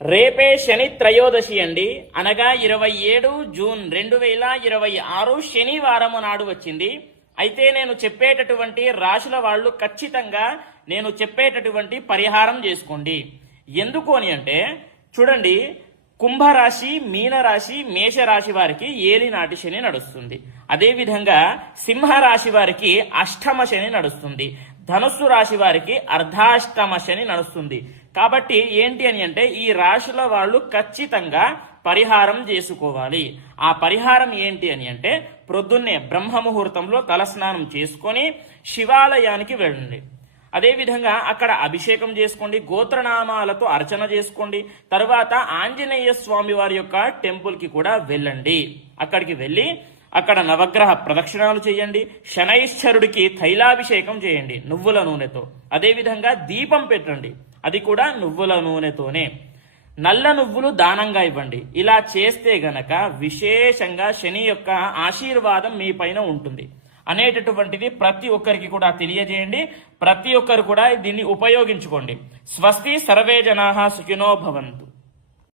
రేపే శని త్రయోదశి అండి, అనగా 27 జూన్ 2026 శనివారం నాడు వచ్చింది. అయితే నేను చెప్పేటటువంటి రాశుల వాళ్ళు ఖచ్చితంగా నేను చెప్పేటటువంటి పరిహారం చేసుకోండి. ఎందుకు అని అంటే చూడండి, కుంభరాశి, మీనరాశి, మేషరాశి వారికి ఏలినాటి శని నడుస్తుంది. అదేవిధంగా సింహరాశి వారికి అష్టమ శని నడుస్తుంది. ధనుస్సు రాశి వారికి అర్ధాష్టమ శని నడుస్తుంది. కాబట్టి ఏంటి అని అంటే ఈ రాశుల వాళ్ళు ఖచ్చితంగా పరిహారం చేసుకోవాలి. ఆ పరిహారం ఏంటి అని అంటే ప్రొద్దున్నే బ్రహ్మ ముహూర్తంలో తలస్నానం చేసుకొని శివాలయానికి వెళ్ళండి. అదేవిధంగా అక్కడ అభిషేకం చేసుకోండి, గోత్రనామాలతో అర్చన చేసుకోండి. తర్వాత ఆంజనేయ స్వామి వారి యొక్క టెంపుల్కి కూడా వెళ్ళండి. అక్కడికి వెళ్ళి అక్కడ నవగ్రహ ప్రదక్షిణాలు చేయండి. శనైశ్వరుడికి తైలాభిషేకం చేయండి నువ్వుల నూనెతో. అదేవిధంగా దీపం పెట్టండి, అది కూడా నువ్వుల నూనెతోనే. నల్ల నువ్వులు దానంగా ఇవ్వండి. ఇలా చేస్తే గనక విశేషంగా శని యొక్క ఆశీర్వాదం మీ పైన ఉంటుంది అనేటటువంటిది ప్రతి ఒక్కరికి కూడా తెలియజేయండి. ప్రతి ఒక్కరు కూడా దీన్ని ఉపయోగించుకోండి. స్వస్తి, సర్వే జనాః సుఖినో భవంతు.